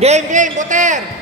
Game, Buter!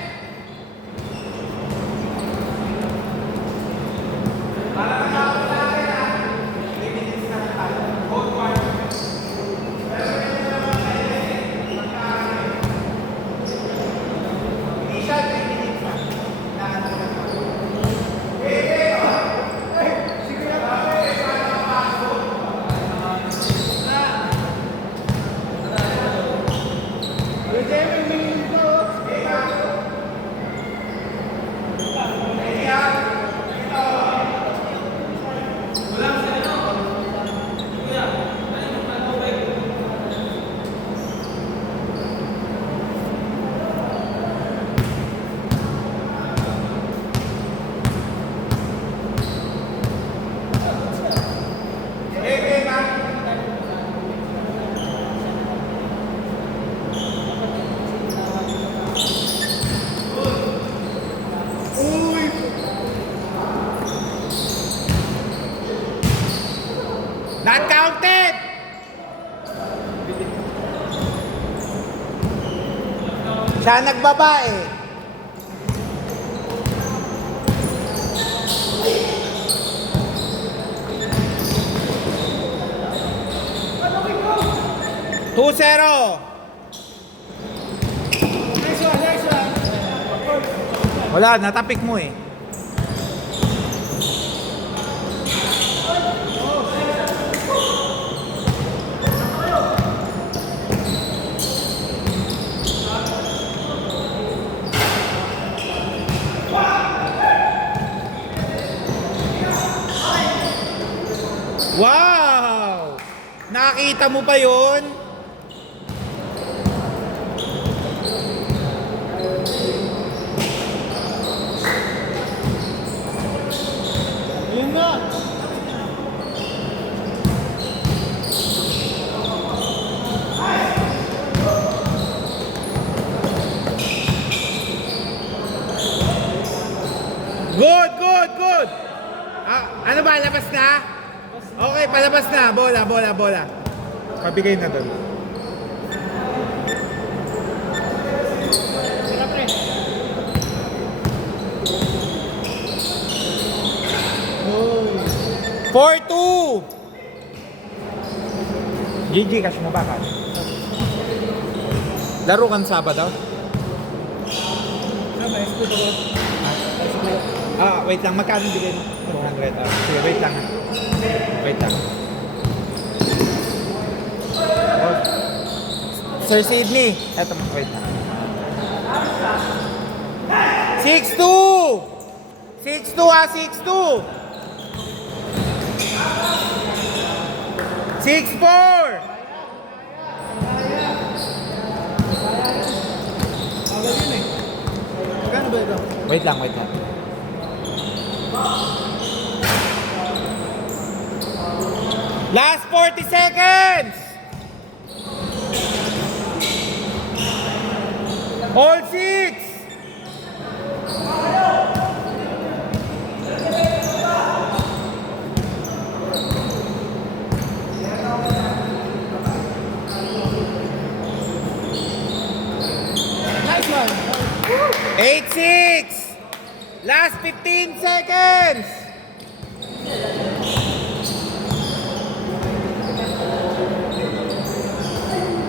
Not counted! Siya nagbabae. Two zero. Wala, natapik mo eh. Wow! Nakita mo pa yun? Yun nga. Good! Ano ba? Labas na? Okay, palabas na. Bola. Pabigay na doon. Tira, pre. 4-2! GG, cash mo ba ka? Laro kan Sabado? Wait lang. Magkano bigay mo? 200. Sige, wait lang. Sir Sydney. Eto, wait lang. 6-2! 6-2! 6-4! Magkano ba ito? Wait lang. Last 40 seconds! All 6! Nice one. 8-6! Last 15 seconds!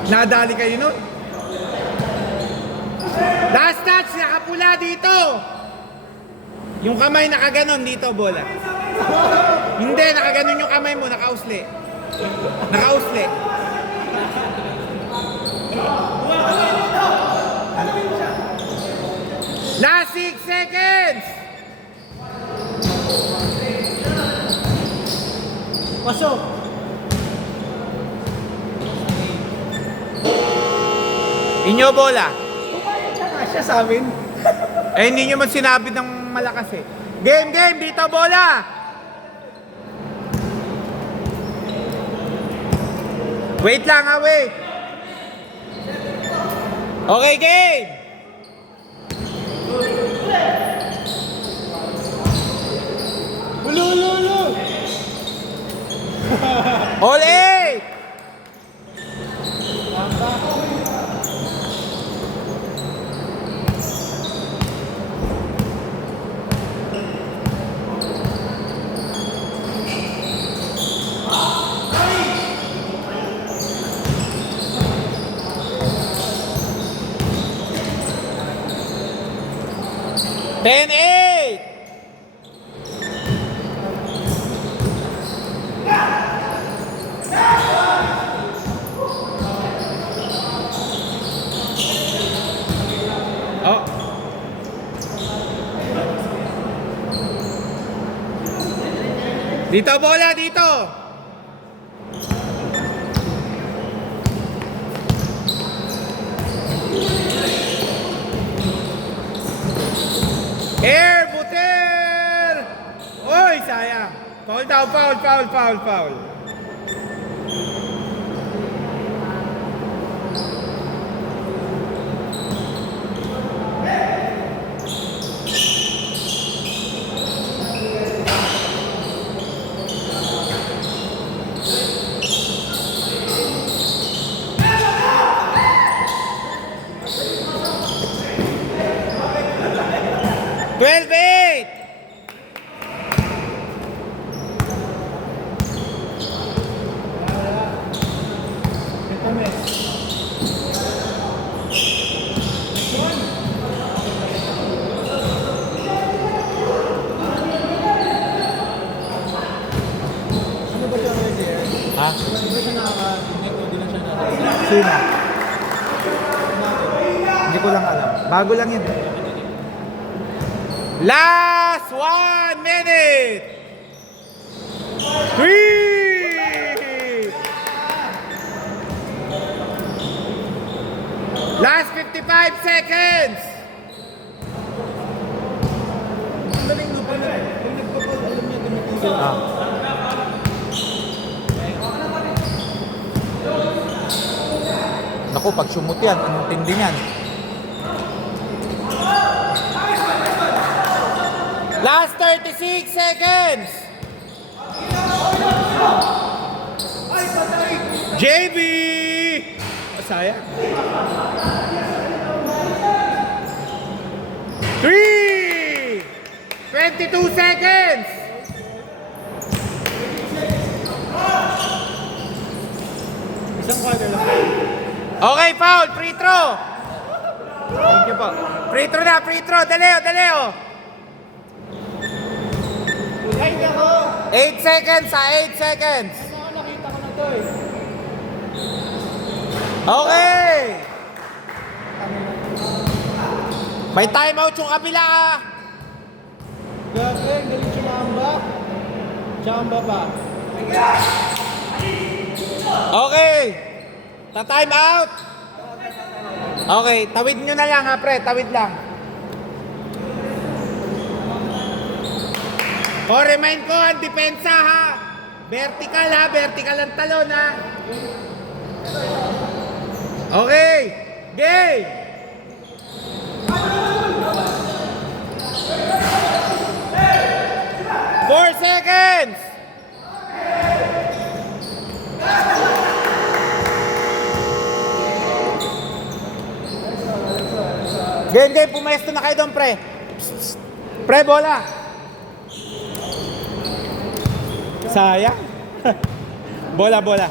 Nadali kayo nun? Last touch, nakapula dito! Yung kamay nakaganon dito, bola. Hindi, nakaganon yung kamay mo, nakausli. Last 6 seconds! Pasok. Inyo, bola. Pumayag na nga siya sa amin. Hindi nyo man sinabi ng malakas eh. Game, dito, bola! Wait lang ha, wait. Okay, game! Ulu. All 8! 10-8. Oh. Dito bola, dito. Air, buter! Oy, sayang. Foul daw, foul. Twelve eight. Ito, Mes. Ano ba siya ready eh? Ha? Ano ba siya nakaka-init o di na siya nakaka-init? Sino? Hindi ko lang alam. Bago lang yan. Last 1 minute. 3. Last 55 seconds. Ang galing no, pag nagpapal, alam niya tumitigil. Naku, pag sumut yan, anong tindi niyan? Last 36 seconds. JB! Sayang. 3! 22 seconds. Isang quarter lang. Okay, foul. Free throw. Thank you po. Free throw na, free throw. Daleo. Ay, nako! 8 seconds 8 seconds. Ano, nakita ko na to eh. Okay. May timeout yung kabila ah. Grabe, ang galing sumamba. Chamba pa. Okay. Ta-time out. Okay, tawid nyo na lang ha, pre. Tawid lang. O, remind ko, ang depensa ha. Vertical ha, vertical ang talon ha. Okay. Game. Four seconds. Game, pumesto na kayo doon, pre. Pre, bola. Sayang. Bola.